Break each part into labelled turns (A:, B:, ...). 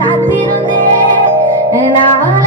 A: காத்திருந்தே நான்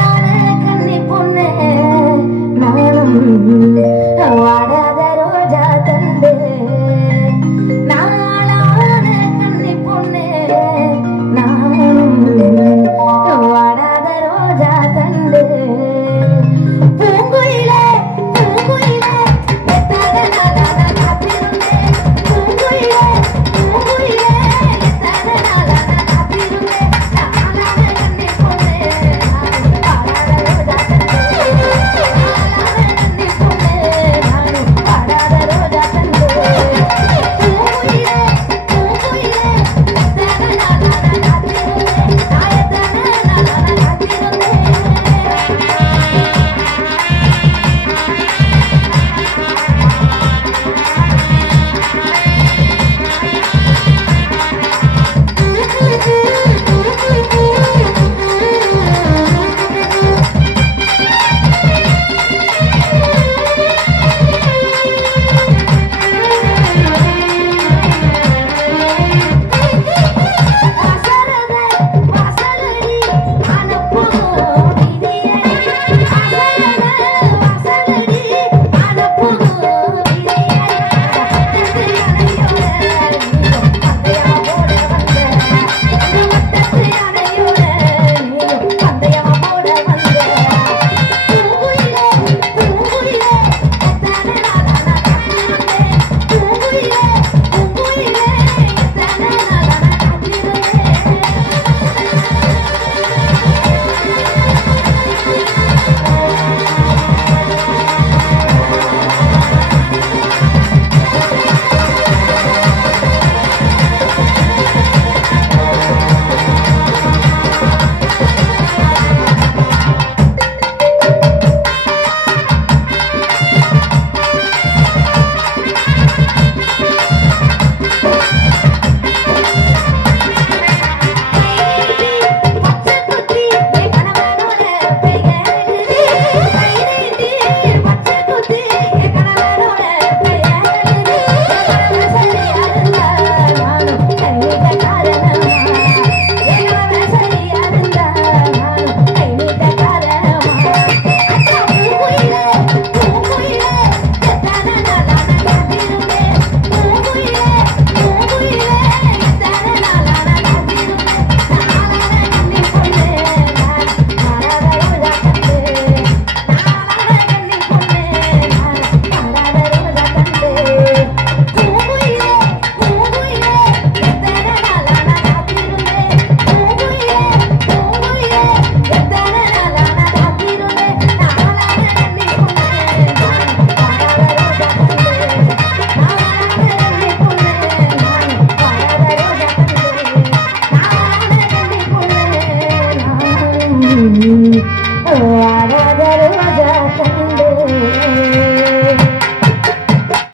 A: राजा राजा